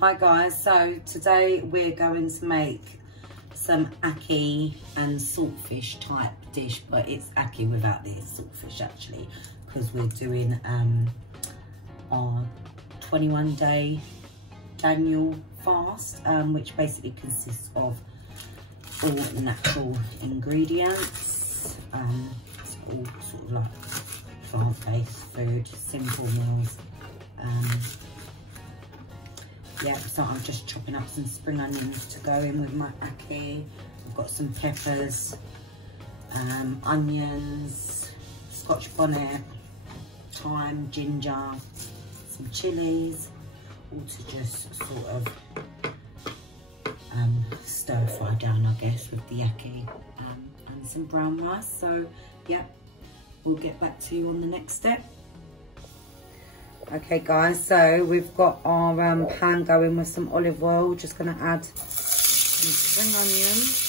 Hi guys, so today we're going to make some ackee and saltfish type dish, but it's ackee without the saltfish actually, because we're doing our 21-day Daniel fast, which basically consists of all natural ingredients. It's all sort of like plant-based food, simple meals. Yeah, so I'm just chopping up some spring onions to go in with my ackee. I've got some peppers, onions, scotch bonnet, thyme, ginger, some chilies, all to just sort of stir fry down, I guess, with the ackee, and some brown rice. So yeah, we'll get back to you on the next step. Okay guys, so we've got our pan going with some olive oil. We're just going to add some spring onions.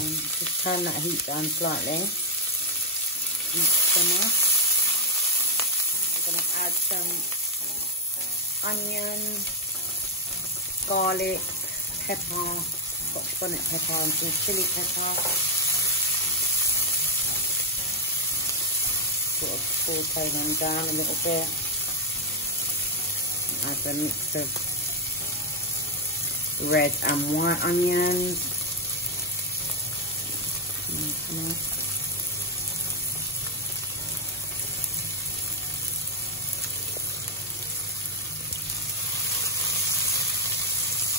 And just turn that heat down slightly. Mix them up. We're going to add some onion, garlic, pepper, scotch bonnet pepper and some chili pepper. Sort of saute them down a little bit. Add a mix of red and white onions.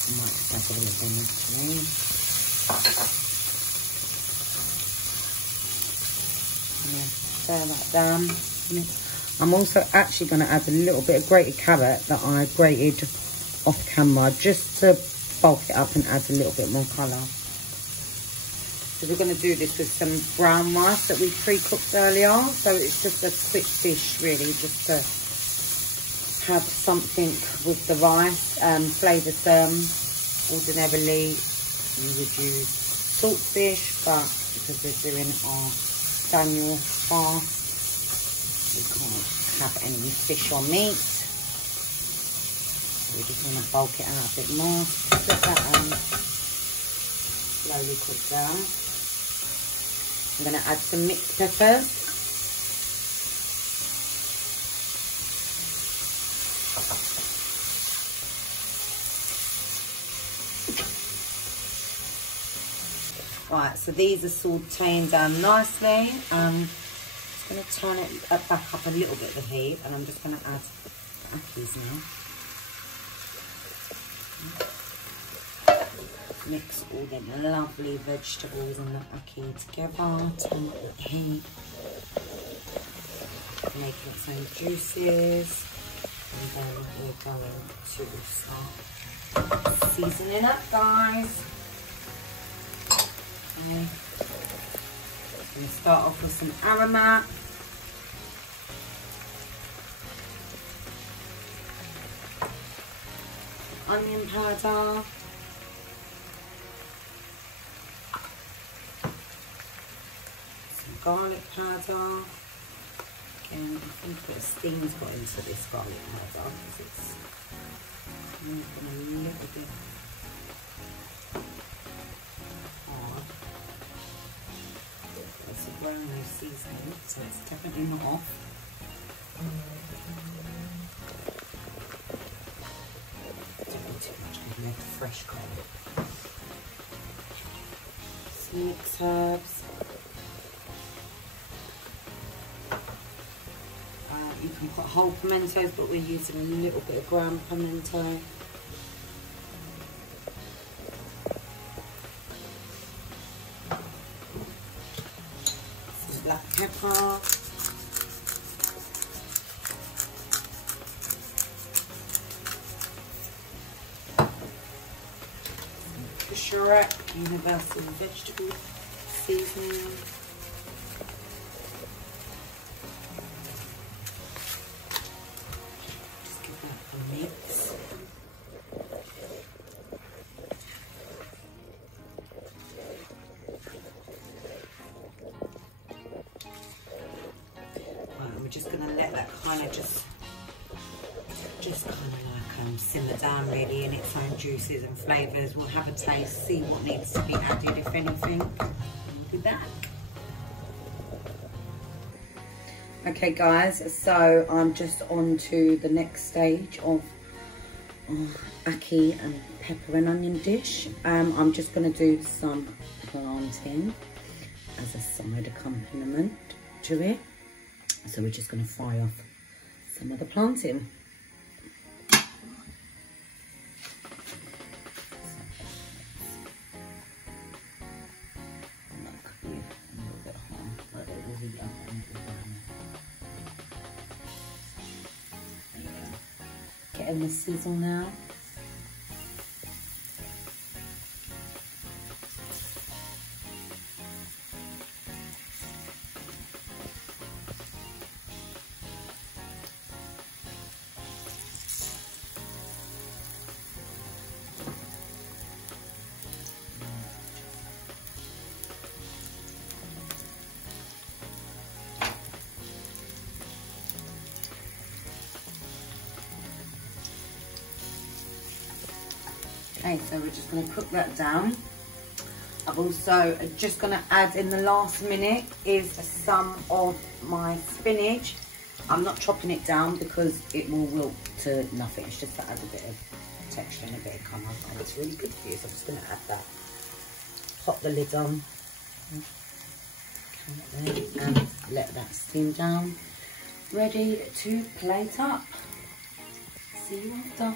I might just add a little bit actually. Stir that down. I'm also actually going to add a little bit of grated carrot that I grated off camera just to bulk it up and add a little bit more colour. So we're going to do this with some brown rice that we pre-cooked earlier. So it's just a quick dish really, just to have something with the rice, flavour some. Ordinarily you would use saltfish, but because we're doing our Daniel fast, we can't have any fish or meat. So we're just going to bulk it out a bit more. Let that slowly cook down. I'm going to add some mixed peppers. Right, so these are sauteing down nicely. I'm just going to turn it back up a little bit, the heat, and I'm just going to add the ackees now. Mix all the lovely vegetables and the ackee together. Turn up the heat. Make its own juices. And then we're going to start seasoning up, guys. Okay. I'm going to start off with some aromat. Onion powder. Some garlic powder. Again, I think a bit of steam's got into this garlic powder because it's moving a little bit hard. It's a brown seasoning, so it's definitely not off. Don't too much, I make fresh garlic. Some mixed herbs. You can put whole pimentos, but we're using a little bit of ground pimento. Some black pepper. Some universal vegetable seasoning. Mix. Right, we're just going to let that kind kind of just kind of like simmer down really in its own juices and flavours. We'll have a taste, see what needs to be added, if anything, and we'll be back. Okay guys, so I'm just on to the next stage of ackee and pepper and onion dish. I'm just going to do some plantain as a side accompaniment to it. So we're just going to fry off some of the plantain. Getting the sizzle now. Okay, so we're just going to cook that down. I've also just going to add in the last minute is some of my spinach. I'm not chopping it down because it will wilt to nothing. It's just to add a bit of texture and a bit of colour. And it's really good for you, so I'm just going to add that. Pop the lid on. And let that steam down. Ready to plate up. See you after.